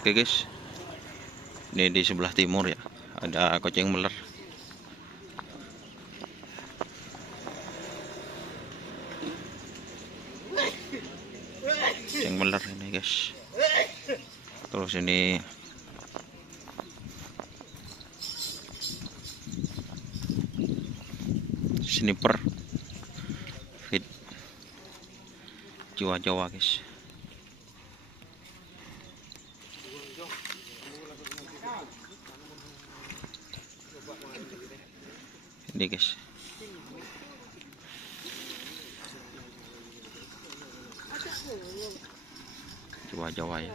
Oke guys, ini di sebelah timur ya, ada kucing meler. Kucing meler ini guys. Terus ini sniper fit Jawa guys. Ini guys, Jawa ya.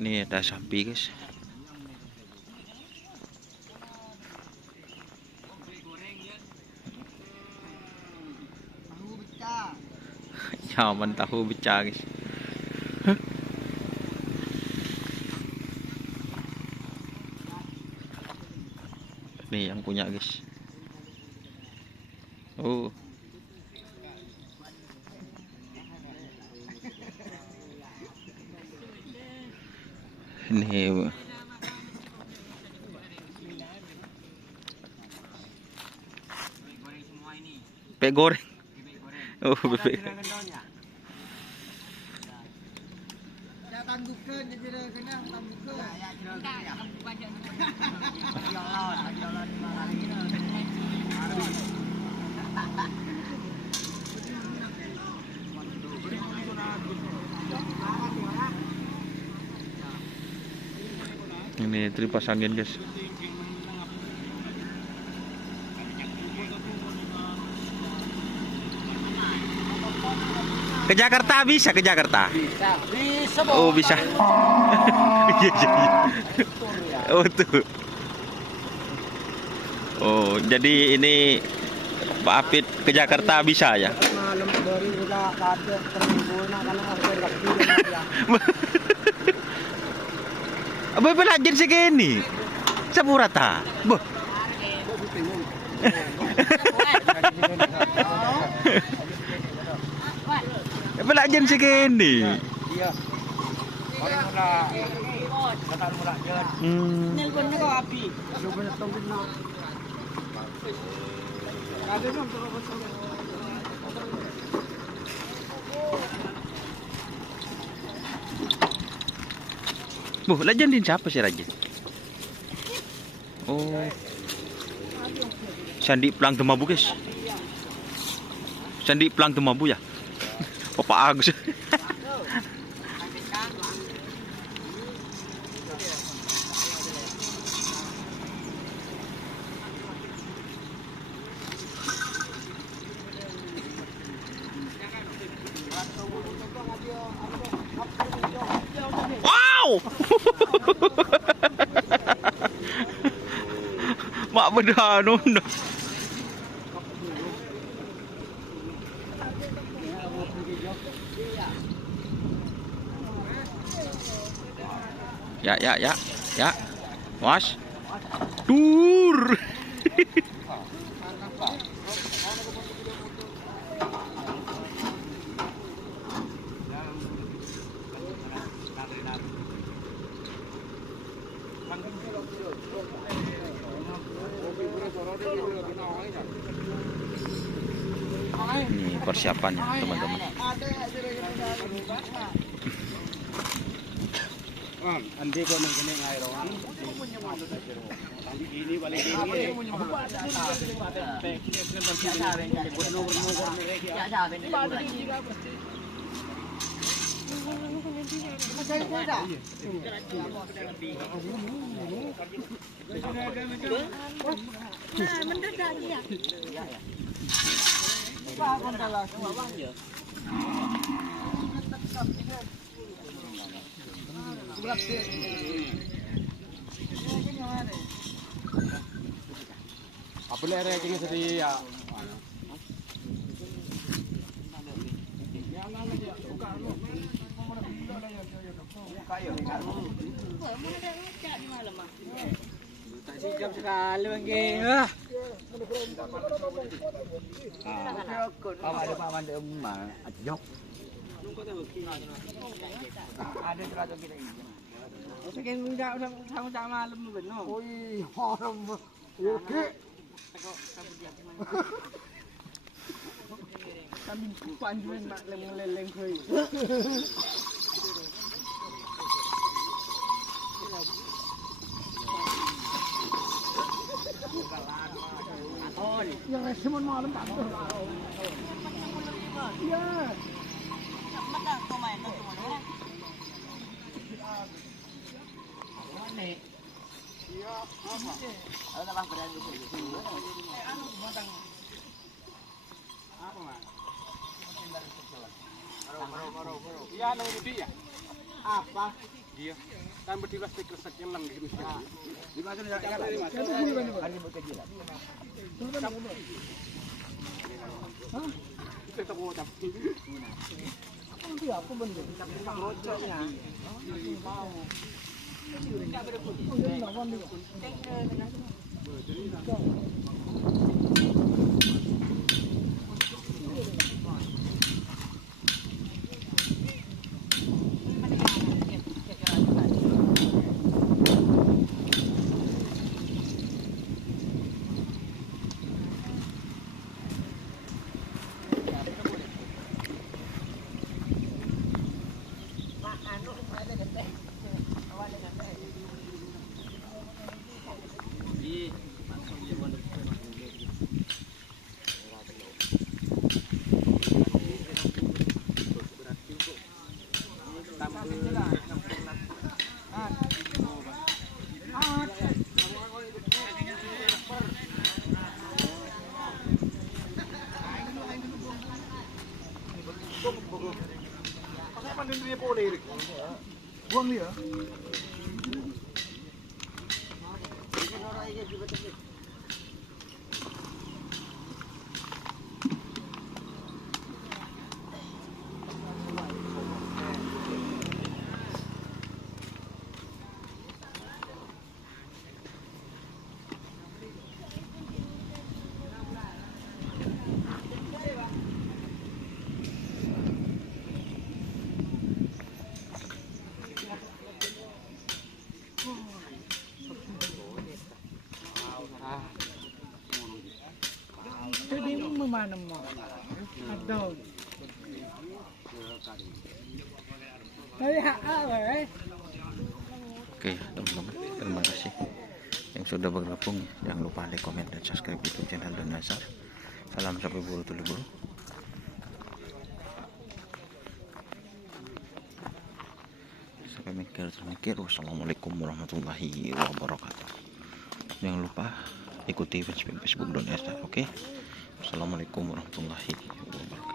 Ini ada sapi guys. Nyaman tahu beca guys. Nih yang punya guys. Oh. Ini bebek goreng. Oh, bebek. Ini tripas angin guys. Ke Jakarta bisa, ke Jakarta. Bisa. Oh bisa. Oh tuh. Oh jadi ini Pak Apit ke Jakarta bisa ya? Abang belajar segini, sepurata, boh. Belajar segini. Iya. Orang mula jalan. Nelpon ko api. Coba na tong na. Kada no Bu, lajan din siapa sih Rajin? Oh. Sandi Pelang Temabu guys. Sandi Pelang Temabu ya. Papa Agus. Wow. Mak bedah nunda. Ya. Was. Tur. Ini persiapannya teman-teman. Andi ko nang kini ngayon. Ini balik ini. Apa lera yang sedih ya? Tak sikap sekali bangke. Ada Pak Mande Umar, ajok. Ada seratus kita ini. Sekian enggak sama malam benar. Oi, haram. Oke. Kami panjuan mak leleng koi. Yang semua malam tak ada. Ya. Mata kau main tak cuma ni. Mana? Iya, apa? Ada apa berani tu? Anu matang. Apa mak? Baru. Iya, nama dia. Apa? Dia. Kan berdiri stiker sekilan gitu. Di mana ni? Hari bekerja. Hah? Kita tak mau tapi. Apa apa benda? Rocoknya. Mau. Enggak berpun. Enggak mau ni. Buang dia. Jadi mana mau? Ada. Oke teman-teman, terima kasih yang sudah bergabung. Jangan lupa like, komen, dan subscribe YouTube channel Dan Nazar. Salam sapi buru tuli buru. Sampai mikir. Wassalamualaikum warahmatullahi wabarakatuh. Jangan lupa ikuti Facebook Dan Nazar. Oke. Wassalamualaikum warahmatullahi wabarakatuh.